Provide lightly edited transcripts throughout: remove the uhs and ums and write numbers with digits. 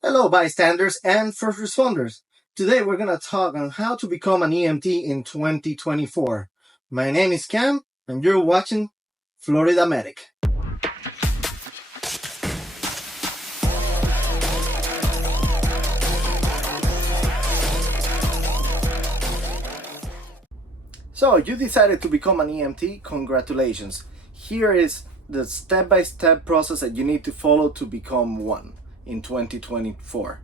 Hello, bystanders and first responders. Today we're going to talk on how to become an EMT in 2024. My name is Cam, and you're watching Florida Medic. So, you decided to become an EMT? Congratulations. Here is the step-by-step process that you need to follow to become one in 2024.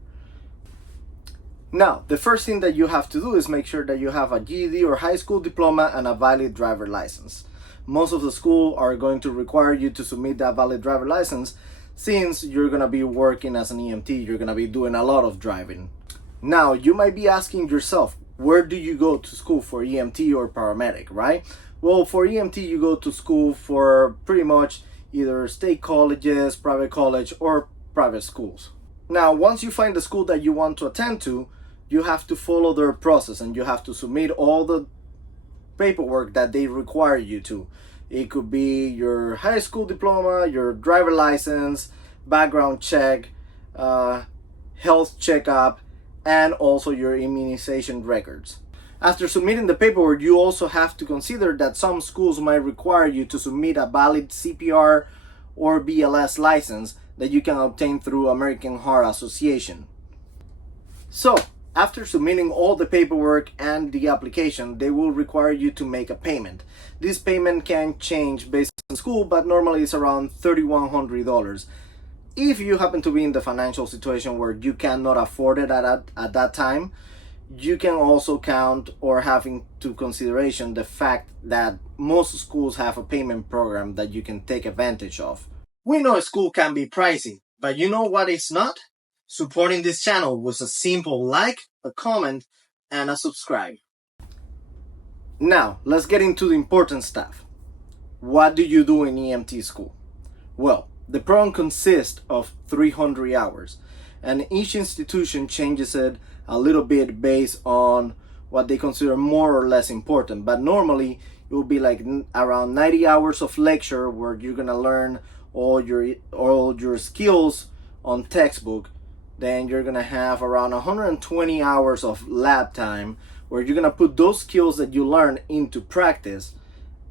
Now, the first thing that you have to do is make sure that you have a GED or high school diploma and a valid driver license. Most of the schools are going to require you to submit that valid driver license since you're going to be working as an EMT, you're going to be doing a lot of driving. Now, you might be asking yourself, where do you go to school for EMT or paramedic, right? Well, for EMT, you go to school for pretty much either state colleges, private college, or private schools. Now, once you find the school that you want to attend to, you have to follow their process and you have to submit all the paperwork that they require you to. It could be your high school diploma, your driver license, background check, health checkup, and also your immunization records. After submitting the paperwork, you also have to consider that some schools might require you to submit a valid CPR or BLS license that you can obtain through American Heart Association. So, after submitting all the paperwork and the application, they will require you to make a payment. This payment can change based on school, but normally it's around $3,100. If you happen to be in the financial situation where you cannot afford it at that time, you can also count or have into consideration the fact that most schools have a payment program that you can take advantage of. We know school can be pricey, but you know what it's not? Supporting this channel with a simple like, a comment, and a subscribe. Now, let's get into the important stuff. What do you do in EMT school? Well, the program consists of 300 hours, and each institution changes it a little bit based on what they consider more or less important. But normally, it will be like around 90 hours of lecture where you're gonna learn all your skills on textbook. Then you're gonna have around 120 hours of lab time where you're gonna put those skills that you learn into practice.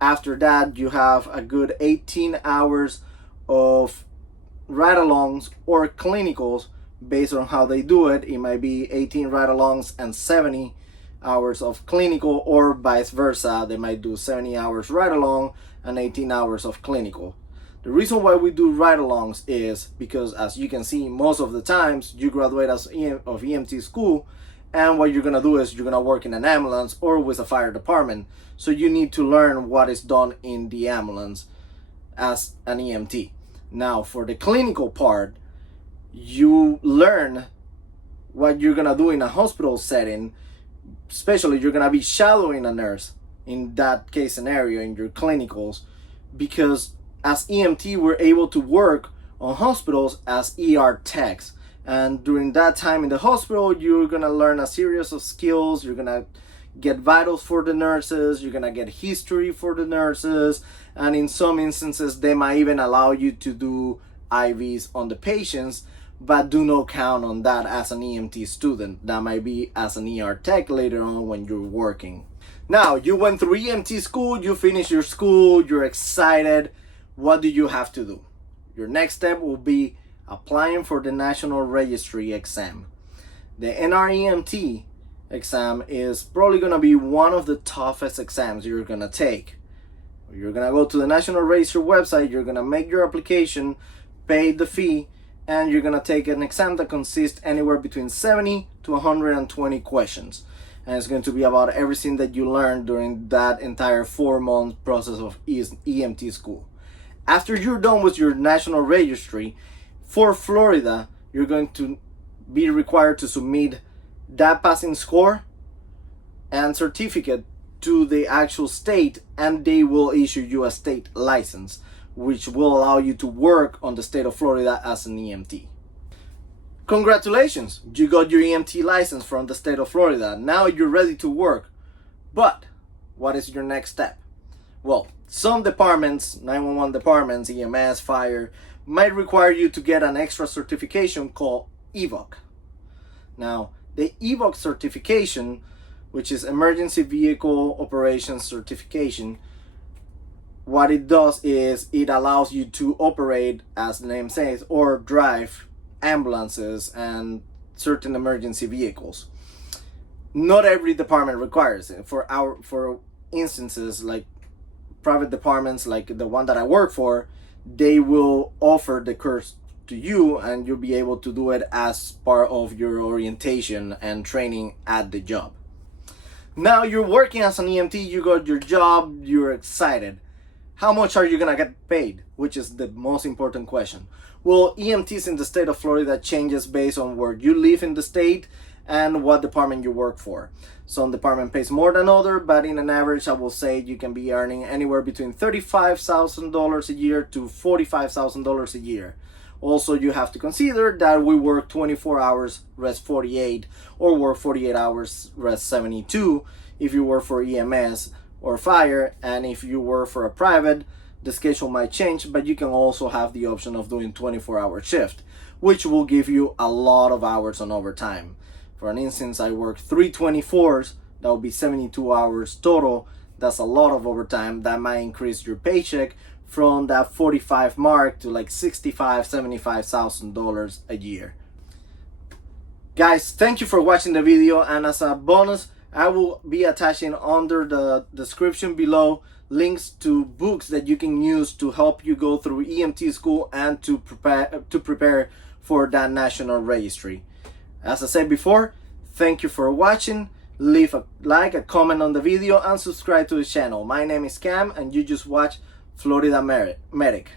After that, you have a good 18 hours of ride-alongs or clinicals based on how they do it. It might be 18 ride-alongs and 70 hours of clinical, or vice versa. They might do 70 hours ride-along and 18 hours of clinical. The reason why we do ride-alongs is because, as you can see, most of the times you graduate of EMT school, and what you're gonna do is you're gonna work in an ambulance or with a fire department. So you need to learn what is done in the ambulance as an EMT. Now, for the clinical part, you learn what you're gonna do in a hospital setting. Especially, you're gonna be shadowing a nurse in that case scenario in your clinicals, because as EMT, we're able to work on hospitals as ER techs. And during that time in the hospital, you're gonna learn a series of skills. You're gonna get vitals for the nurses, you're gonna get history for the nurses, and in some instances, they might even allow you to do IVs on the patients, but do not count on that as an EMT student. That might be as an ER tech later on when you're working. Now, you went through EMT school, you finished your school, you're excited. What do you have to do? Your next step will be applying for the National Registry exam. The NREMT exam is probably going to be one of the toughest exams you're going to take. You're going to go to the National Registry website, you're going to make your application, pay the fee, and you're going to take an exam that consists anywhere between 70 to 120 questions. And it's going to be about everything that you learned during that entire 4-month process of EMT school. After you're done with your National Registry, for Florida, you're going to be required to submit that passing score and certificate to the actual state, and they will issue you a state license, which will allow you to work on the state of Florida as an EMT. Congratulations, you got your EMT license from the state of Florida. Now you're ready to work. But what is your next step? Well, some departments, 911 departments, EMS, fire, might require you to get an extra certification called EVOC. Now, the EVOC certification, which is Emergency Vehicle Operations Certification, what it does is it allows you to operate, as the name says, or drive ambulances and certain emergency vehicles. Not every department requires it. For instances, like private departments like the one that I work for, they will offer the course to you and you'll be able to do it as part of your orientation and training at the job. Now you're working as an EMT, you got your job, you're excited. How much are you gonna get paid? Which is the most important question. Well, EMTs in the state of Florida changes based on where you live in the state and what department you work for. Some department pays more than other, but in an average, I will say you can be earning anywhere between $35,000 a year to $45,000 a year. Also, you have to consider that we work 24 hours, rest 48, or work 48 hours, rest 72 if you work for EMS or fire, and if you work for a private, the schedule might change, but you can also have the option of doing 24-hour shift, which will give you a lot of hours on overtime. For an instance, I work 3 24s, that will be 72 hours total. That's a lot of overtime. That might increase your paycheck from that 45 mark to like $65,000, $75,000 a year. Guys, thank you for watching the video, and as a bonus, I will be attaching under the description below links to books that you can use to help you go through EMT school and to prepare for that national registry. As I said before, thank you for watching. Leave a like, a comment on the video, and subscribe to the channel. My name is Cam, and you just watched Florida Medic.